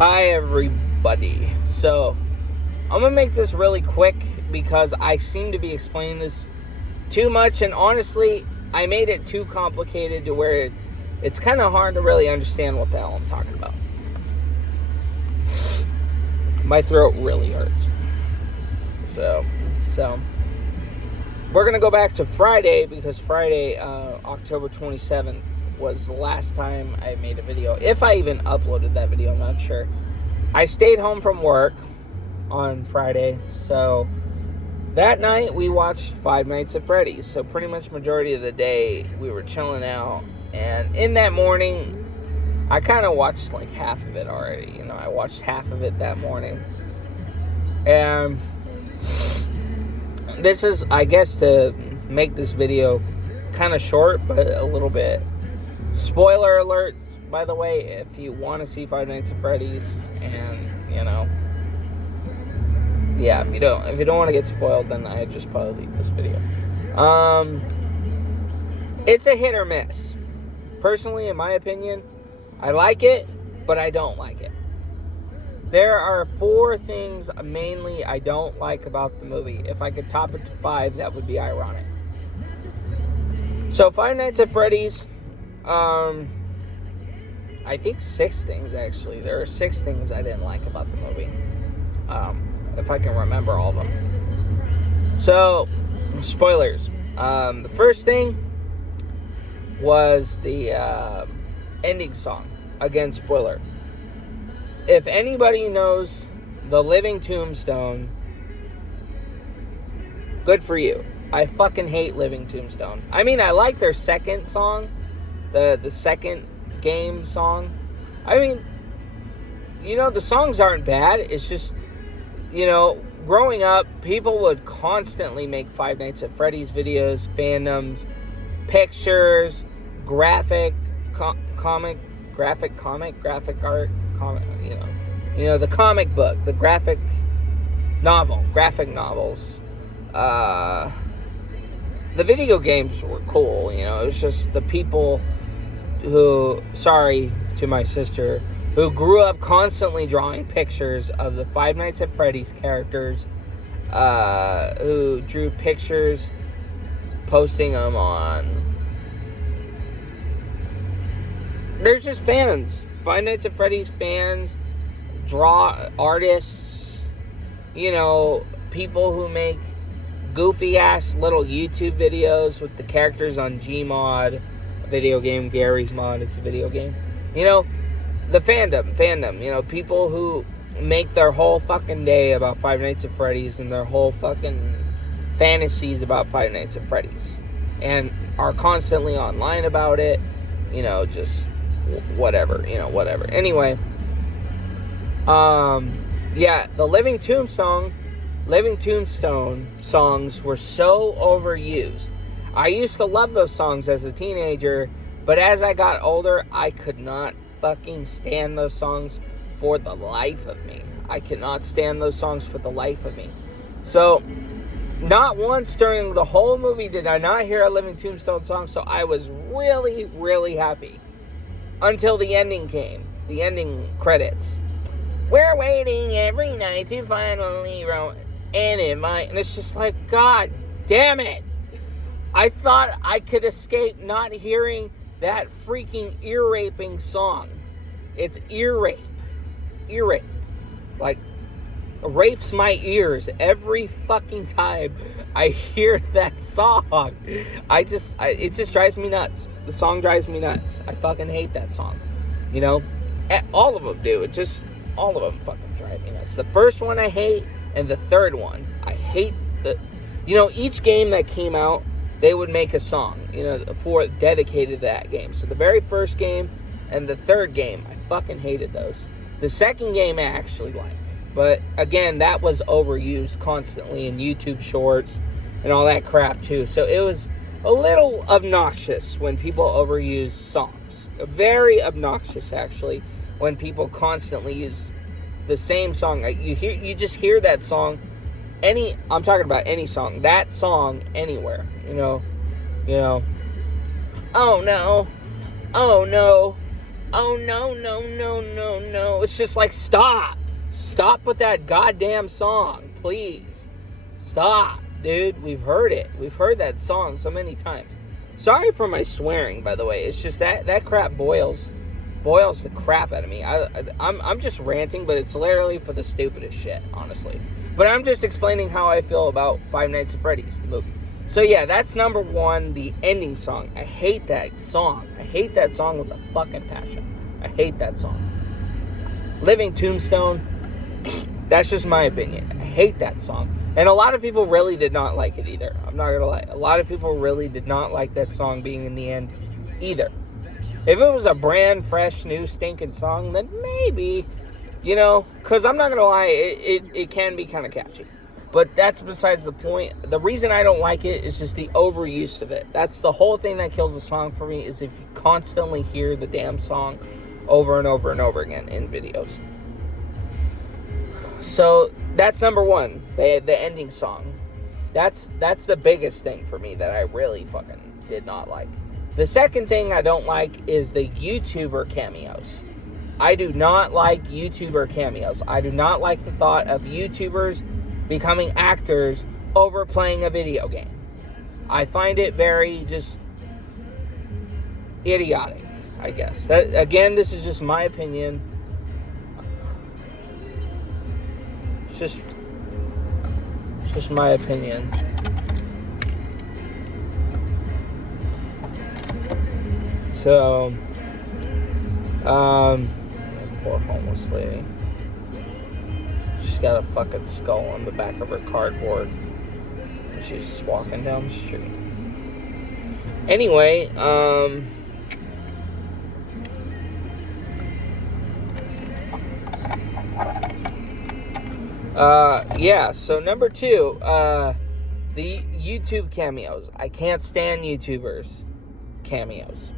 Hi everybody. So I'm gonna make this really quick because I seem to be explaining this too much, and honestly I made it too complicated to where it's kind of hard to really understand what the hell I'm talking about. My throat really hurts. So we're gonna go back to Friday because Friday, October 27th, was the last time I made a video. If I even uploaded that video, I'm not sure. I stayed home from work on Friday, so that night we watched Five Nights at Freddy's. So pretty much majority of the day we were chilling out, and in that morning I kind of watched like half of it already. I watched half of it that morning, and this is, I guess, to make this video kind of short but a little bit. Spoiler alert, by the way, if you want to see Five Nights at Freddy's, and if you don't want to get spoiled, then I just probably leave this video. It's a hit or miss. Personally, in my opinion, I like it, but I don't like it. There are 4 things mainly I don't like about the movie. If I could top it to 5, that would be ironic. So Five Nights at Freddy's, I think 6 things, actually. There are 6 things I didn't like about the movie, if I can remember all of them. So, spoilers. The first thing was the ending song. Again, spoiler. If anybody knows the Living Tombstone, good for you. I fucking hate Living Tombstone. I mean, I like their second song, the second game song. I mean, the songs aren't bad. It's just, growing up, people would constantly make Five Nights at Freddy's videos, fandoms, pictures, graphic art, the comic book, the graphic novels. The video games were cool, it was just the people who, sorry to my sister, who grew up constantly drawing pictures of the Five Nights at Freddy's characters, who drew pictures, posting them on. There's just fans. Five Nights at Freddy's fans, artists, people who make goofy-ass little YouTube videos with the characters on Gmod, a video game, Gary's Mod, it's a video game. The fandom, people who make their whole fucking day about Five Nights at Freddy's and their whole fucking fantasies about Five Nights at Freddy's, and are constantly online about it, just whatever. Anyway, the Living Tombstone songs were so overused. I used to love those songs as a teenager, but as I got older, I could not fucking stand those songs for the life of me. I cannot stand those songs for the life of me. So, not once during the whole movie did I not hear a Living Tombstone song, so I was really, really happy. Until the ending came. The ending credits. We're waiting every night to finally roll. And it's just like, God damn it. I thought I could escape not hearing that freaking ear-raping song. It's ear rape. Ear rape. Like, rapes my ears every fucking time I hear that song. It just drives me nuts. The song drives me nuts. I fucking hate that song. All of them do. All of them fucking drive me nuts. The first one I hate, and the third one I hate. Each game that came out, they would make a song, for dedicated to that game. So the very first game and the third game, I fucking hated those. The second game I actually liked. But again, that was overused constantly in YouTube shorts and all that crap too. So it was a little obnoxious when people overuse songs. Very obnoxious, actually, when people constantly use the same song. You just hear that song. I'm talking about any song. That song anywhere. Oh no. oh no, no, no, no, no. It's just like, stop. Stop with that goddamn song, please. Stop, dude. We've heard it. We've heard that song so many times. Sorry for my swearing, by the way. It's just that crap boils the crap out of me. I'm just ranting, but it's literally for the stupidest shit, honestly. But I'm just explaining how I feel about Five Nights at Freddy's, the movie. So yeah, that's number one, the ending song. I hate that song. I hate that song with a fucking passion. I hate that song. Living Tombstone, that's just my opinion. I hate that song. And a lot of people really did not like it either. I'm not gonna lie. A lot of people really did not like that song being in the end either. If it was a brand fresh, new, stinking song, then maybe, because I'm not gonna lie, it can be kind of catchy. But that's besides the point. The reason I don't like it is just the overuse of it. That's the whole thing that kills the song for me, is if you constantly hear the damn song over and over and over again in videos. So that's number one, the ending song. That's the biggest thing for me that I really fucking did not like. The second thing I don't like is the YouTuber cameos. I do not like YouTuber cameos. I do not like the thought of YouTubers becoming actors over playing a video game. I find it very just idiotic, I guess. That, again, this is just my opinion. It's just my opinion. So, poor homeless lady. She's got a fucking skull on the back of her cardboard. And she's just walking down the street. Anyway, yeah, so number two, the YouTube cameos. I can't stand YouTubers cameos.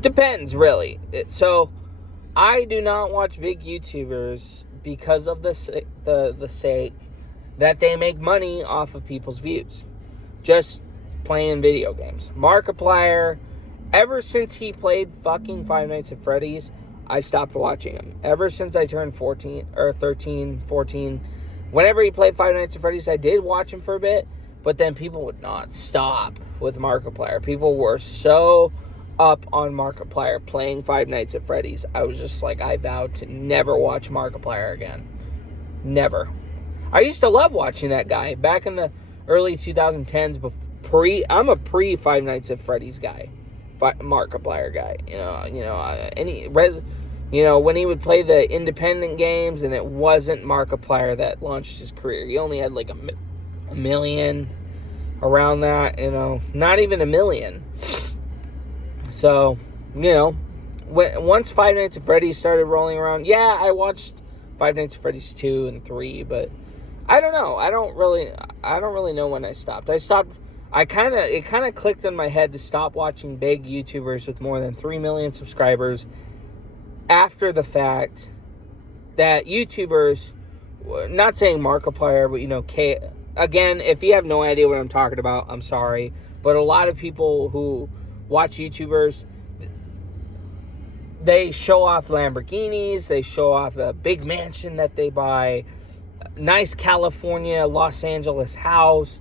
Depends, really. So, I do not watch big YouTubers because of the sake that they make money off of people's views. Just playing video games. Markiplier, ever since he played fucking Five Nights at Freddy's, I stopped watching him. Ever since I turned 14, or 13, 14, whenever he played Five Nights at Freddy's, I did watch him for a bit, but then people would not stop with Markiplier. People were so up on Markiplier playing Five Nights at Freddy's. I was just like, I vowed to never watch Markiplier again. Never. I used to love watching that guy back in the early 2010s. I'm a pre Five Nights at Freddy's guy, Markiplier guy. When he would play the independent games, and it wasn't Markiplier that launched his career. He only had like a million around that. Not even a million. So, once Five Nights at Freddy's started rolling around, yeah, I watched Five Nights at Freddy's 2 and 3, but I don't know. I don't really know when I stopped. It kind of clicked in my head to stop watching big YouTubers with more than 3 million subscribers after the fact that YouTubers, not saying Markiplier, but again, if you have no idea what I'm talking about, I'm sorry, but a lot of people who watch YouTubers, they show off Lamborghinis, they show off a big mansion that they buy, nice California, Los Angeles house,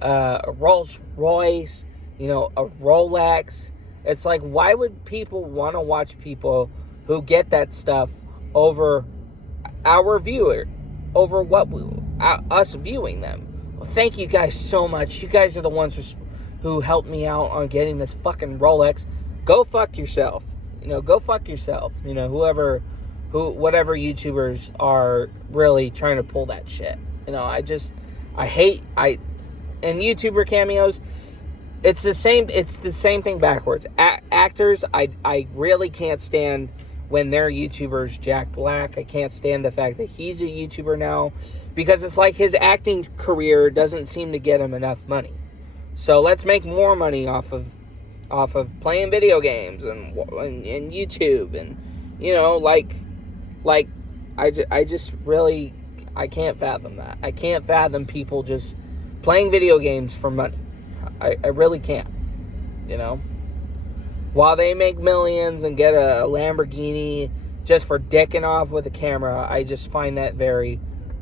a Rolls Royce, a Rolex. It's like, why would people want to watch people who get that stuff over our viewer, over us viewing them? Well, thank you guys so much. You guys are the ones who helped me out on getting this fucking Rolex. Go fuck yourself. Go fuck yourself. Whatever YouTubers are really trying to pull that shit. And YouTuber cameos, it's the same thing backwards. Actors, I really can't stand when they're YouTubers. Jack Black, I can't stand the fact that he's a YouTuber now, because it's like his acting career doesn't seem to get him enough money. So let's make more money off of playing video games and YouTube, and I can't fathom that. I can't fathom people just playing video games for money. I really can't. while they make millions and get a Lamborghini just for dicking off with a camera, I just find that very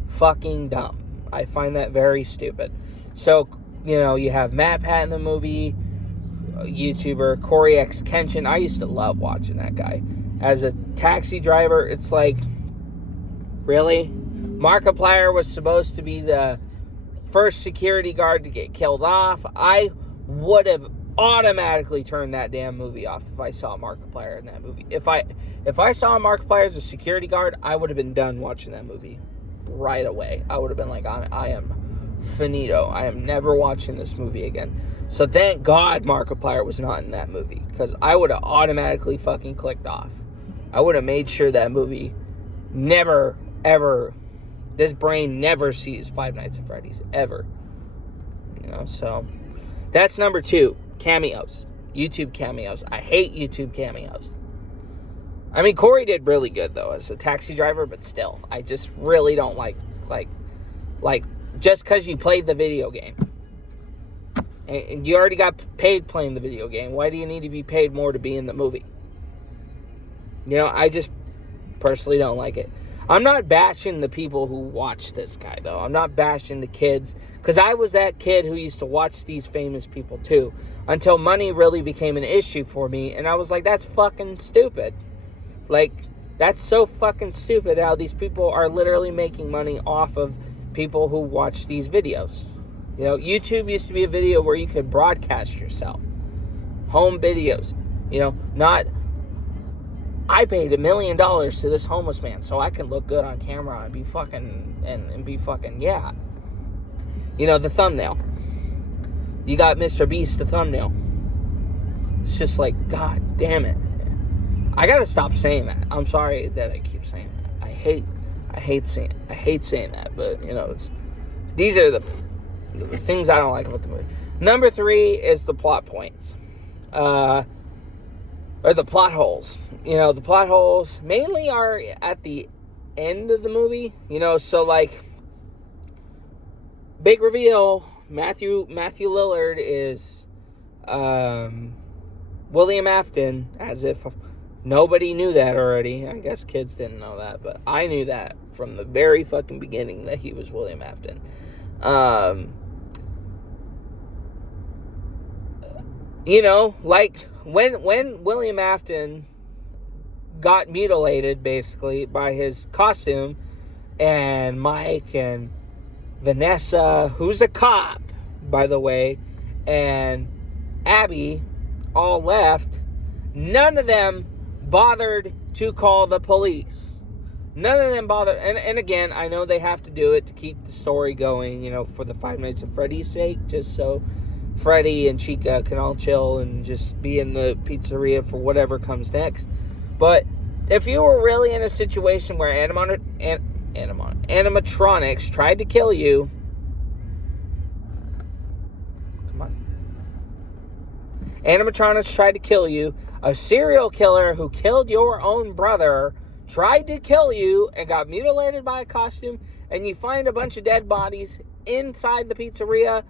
fucking dumb. I find that very stupid. So, you have Matt Pat in the movie, YouTuber, Corey X Kenshin. I used to love watching that guy. As a taxi driver, it's like, really? Markiplier was supposed to be the first security guard to get killed off. I would have automatically turned that damn movie off if I saw Markiplier in that movie. If I saw Markiplier as a security guard, I would have been done watching that movie right away. I would have been like, I am finito. I am never watching this movie again. So thank God Markiplier was not in that movie, because I would have automatically fucking clicked off. I would have made sure that movie never, ever, this brain never sees Five Nights at Freddy's, ever. So that's number 2, cameos. YouTube cameos. I hate YouTube cameos. I mean, Corey did really good, though, as a taxi driver, but still, I just really don't like, just because you played the video game. And you already got paid playing the video game, why do you need to be paid more to be in the movie? I just personally don't like it. I'm not bashing the people who watch this guy, though. I'm not bashing the kids, because I was that kid who used to watch these famous people, too, until money really became an issue for me, and I was like, that's fucking stupid. Like, that's so fucking stupid how these people are literally making money off of people who watch these videos. YouTube used to be a video where you could broadcast yourself. Home videos. Not, I paid $1 million to this homeless man so I can look good on camera and be fucking, yeah. The thumbnail. You got Mr. Beast, the thumbnail. It's just like, God damn it. I gotta stop saying that. I'm sorry that I keep saying that. I hate saying that, but, these are the things I don't like about the movie. Number 3 is the plot points. Or the plot holes. The plot holes mainly are at the end of the movie. So like, big reveal, Matthew Lillard is William Afton, as if nobody knew that already. I guess kids didn't know that, but I knew that from the very fucking beginning that he was William Afton. Like when William Afton got mutilated basically by his costume, and Mike and Vanessa, who's a cop, by the way, and Abby all left, none of them bothered to call the police. None of them bothered. And again, I know they have to do it to keep the story going, for the Five Nights at Freddy's sake, just so Freddie and Chica can all chill and just be in the pizzeria for whatever comes next. But if you were really in a situation where animatronics tried to kill you, animatronics tried to kill you, a serial killer who killed your own brother tried to kill you and got mutilated by a costume, and you find a bunch of dead bodies inside the pizzeria,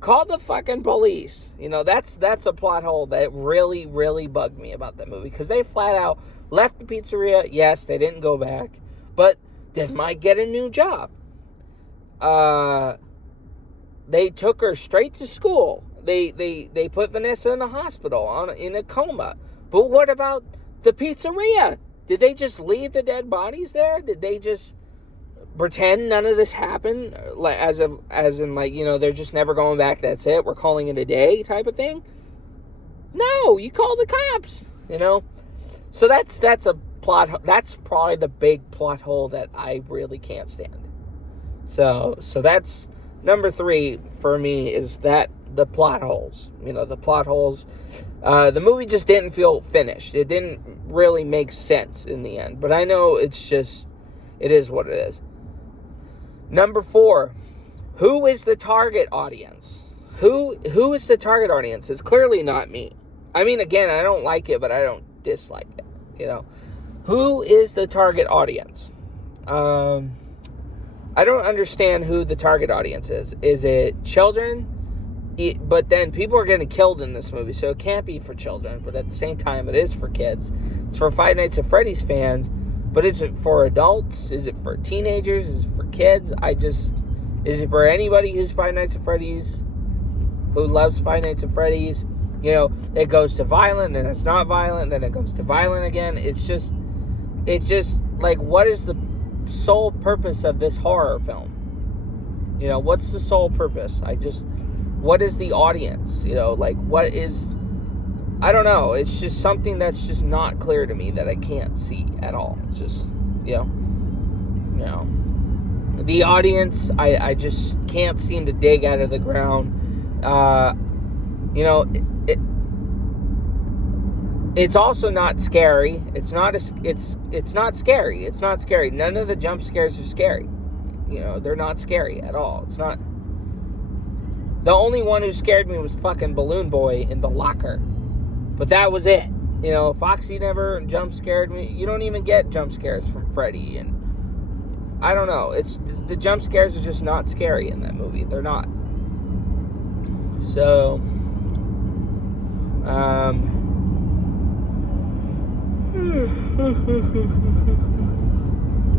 call the fucking police. That's a plot hole that really, really bugged me about that movie, because they flat out left the pizzeria. Yes, they didn't go back, but they might get a new job. They took her straight to school. They put Vanessa in the hospital in a coma. But what about the pizzeria? Did they just leave the dead bodies there? Did they just pretend none of this happened? As in they're just never going back, that's it, we're calling it a day type of thing? No, you call the cops, So that's a plot. That's probably the big plot hole that I really can't stand. So that's number 3 for me, is that the plot holes. The plot holes. The movie just didn't feel finished. It didn't really make sense in the end. But I know it is what it is. Number 4, who is the target audience? Who is the target audience? It's clearly not me. I mean, again, I don't like it, but I don't dislike it. Who is the target audience? I don't understand who the target audience is. Is it children? but then people are getting killed in this movie, so it can't be for children, but at the same time, it is for kids. It's for Five Nights at Freddy's fans, but is it for adults? Is it for teenagers? Is it for kids? Is it for anybody who's Five Nights at Freddy's, who loves Five Nights at Freddy's? You know, it goes to violent, and it's not violent, then it goes to violent again. It's just, like, what is the sole purpose of this horror film? You know, what's the sole purpose? What is the audience? You know, like, what is, I don't know. It's just something that's just not clear to me that I can't see at all. It's just, the audience, I just can't seem to dig out of the ground. It's also not scary. It's not scary. It's not scary. None of the jump scares are scary. You know, they're not scary at all. It's not. The only one who scared me was fucking Balloon Boy in the locker. But that was it. You know, Foxy never jump scared me. You don't even get jump scares from Freddie. And I don't know. The jump scares are just not scary in that movie. They're not. So,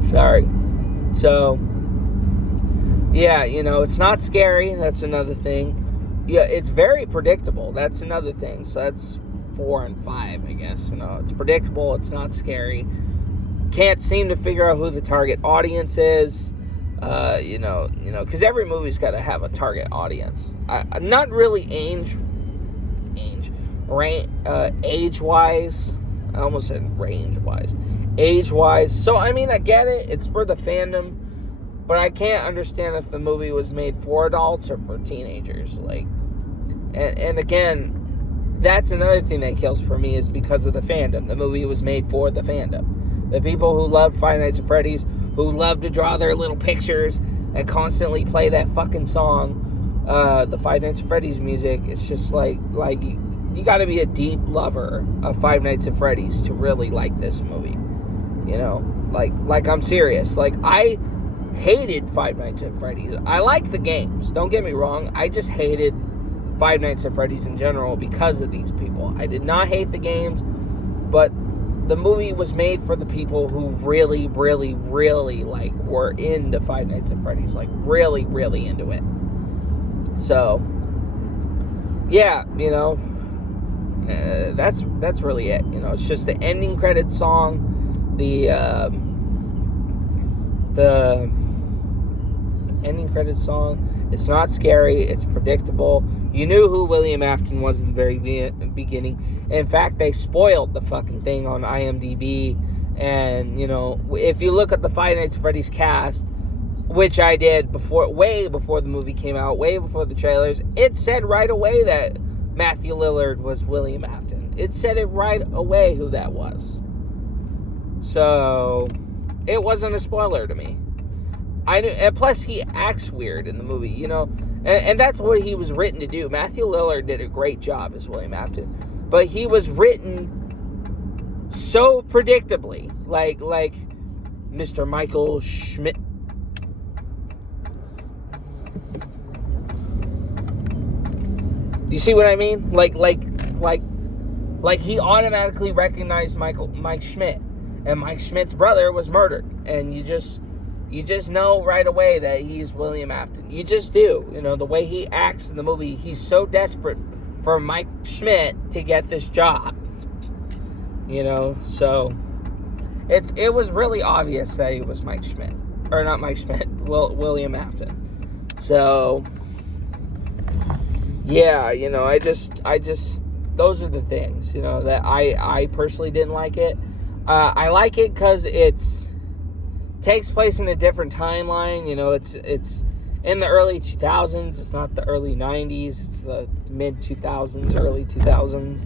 sorry. So, yeah, you know, it's not scary. That's another thing. Yeah, it's very predictable. That's another thing. So that's 4 and 5, I guess. You know, it's predictable. It's not scary. Can't seem to figure out who the target audience is. Because every movie's got to have a target audience. Not really age-wise. I almost said range-wise. Age-wise. So, I mean, I get it. It's for the fandom. But I can't understand if the movie was made for adults or for teenagers. Like, and again, that's another thing that kills for me is because of the fandom. The movie was made for the fandom. The people who love Five Nights at Freddy's, who love to draw their little pictures and constantly play that fucking song, the Five Nights at Freddy's music. It's just like you got to be a deep lover of Five Nights at Freddy's to really like this movie. You know, like I'm serious. Like, I hated Five Nights at Freddy's. I like the games, don't get me wrong. I just hated Five Nights at Freddy's in general because of these people. I did not hate the games, but the movie was made for the people who really, really, really, like, were into Five Nights at Freddy's. Like, really, really into it. So, yeah, you know, that's really it. You know, it's just the ending credits song, the ending credits song. It's not scary. It's predictable. You knew who William Afton was in the very beginning. In fact, they spoiled the fucking thing on IMDb. And, you know, if you look at the Five Nights at Freddy's cast, which I did way before the movie came out, way before the trailers, it said right away that Matthew Lillard was William Afton. It said it right away who that was. So, it wasn't a spoiler to me. I knew, and plus he acts weird in the movie, you know, and that's what he was written to do. Matthew Lillard did a great job as William Afton, but he was written so predictably, like Mr. Michael Schmidt. You see what I mean? Like he automatically recognized Mike Schmidt, and Mike Schmidt's brother was murdered, and you just know right away that he's William Afton. You just do. You know, the way he acts in the movie, he's so desperate for Mike Schmidt to get this job. You know, so it was really obvious that he was Mike Schmidt. Or not Mike Schmidt, William Afton. So, yeah, you know, I just those are the things, you know, that I personally didn't like it. I like it because takes place in a different timeline. You know, it's in the early 2000s. It's not the early 90s. It's the mid 2000s, early 2000s.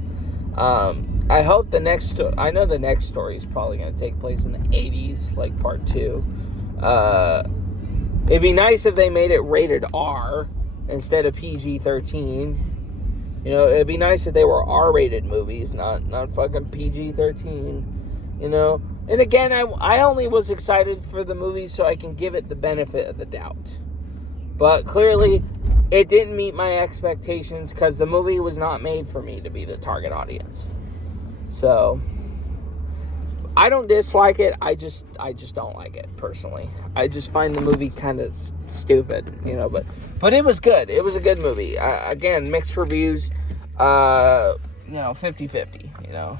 I hope I know the next story is probably going to take place in the 80s, like part 2. It'd be nice if they made it rated R instead of PG-13. You know, it'd be nice if they were R-rated movies, not fucking PG-13. You know. And again, I only was excited for the movie so I can give it the benefit of the doubt. But clearly, it didn't meet my expectations because the movie was not made for me to be the target audience. So I don't dislike it. I just don't like it personally. I just find the movie kind of stupid, but it was good. It was a good movie. Again, mixed reviews. 50-50,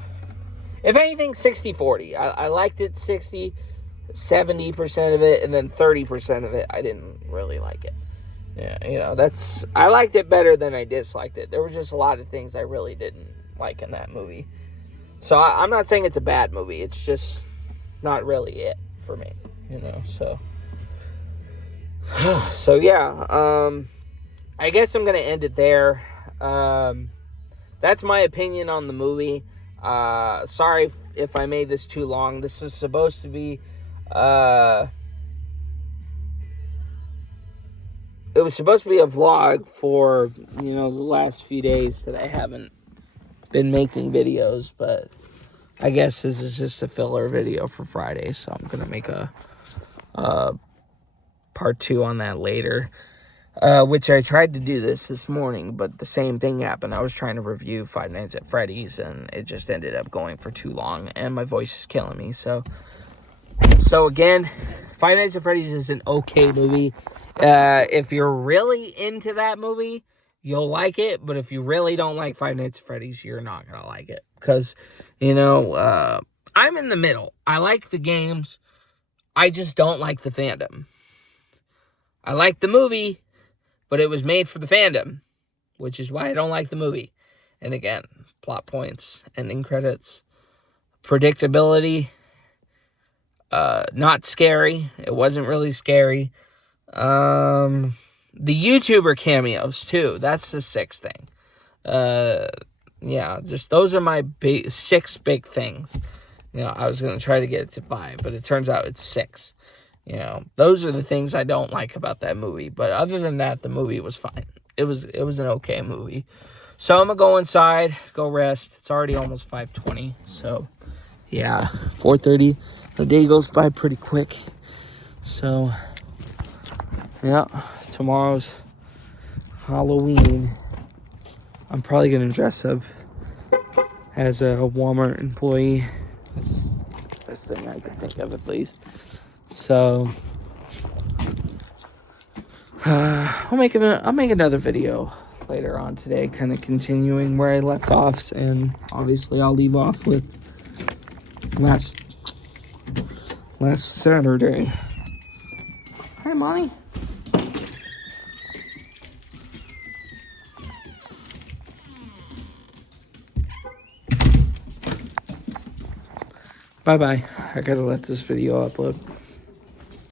If anything, 60-40. I liked it 70% of it, and then 30% of it I didn't really like it. Yeah, I liked it better than I disliked it. There were just a lot of things I really didn't like in that movie. So I'm not saying it's a bad movie. It's just not really it for me, so. So yeah, I guess I'm going to end it there. That's my opinion on the movie. Sorry if I made this too long. This is supposed to be, it was supposed to be a vlog for, the last few days that I haven't been making videos, but I guess this is just a filler video for Friday, so I'm going to make a part 2 on that later. Which I tried to do this morning, but the same thing happened. I was trying to review Five Nights at Freddy's, and it just ended up going for too long, and my voice is killing me. So again, Five Nights at Freddy's is an okay movie. If you're really into that movie, you'll like it, but if you really don't like Five Nights at Freddy's, you're not gonna like it, because, I'm in the middle. I like the games. I just don't like the fandom. I like the movie, but it was made for the fandom, which is why I don't like the movie. And again, plot points, ending credits, predictability, not scary. It wasn't really scary. The YouTuber cameos, too. That's the 6th thing. Yeah, just those are my 6 big things. I was going to try to get it to 5, but it turns out it's 6. Those are the things I don't like about that movie. But other than that, the movie was fine. It was an okay movie. So I'm going to go inside, go rest. It's already almost 5:20. So, yeah, 4:30. The day goes by pretty quick. So, yeah, tomorrow's Halloween. I'm probably going to dress up as a Walmart employee. That's the best thing I can think of, at least. So, I'll make another video later on today, kind of continuing where I left off, and obviously I'll leave off with last Saturday. Hi, Mommy. Bye-bye. I gotta let this video upload.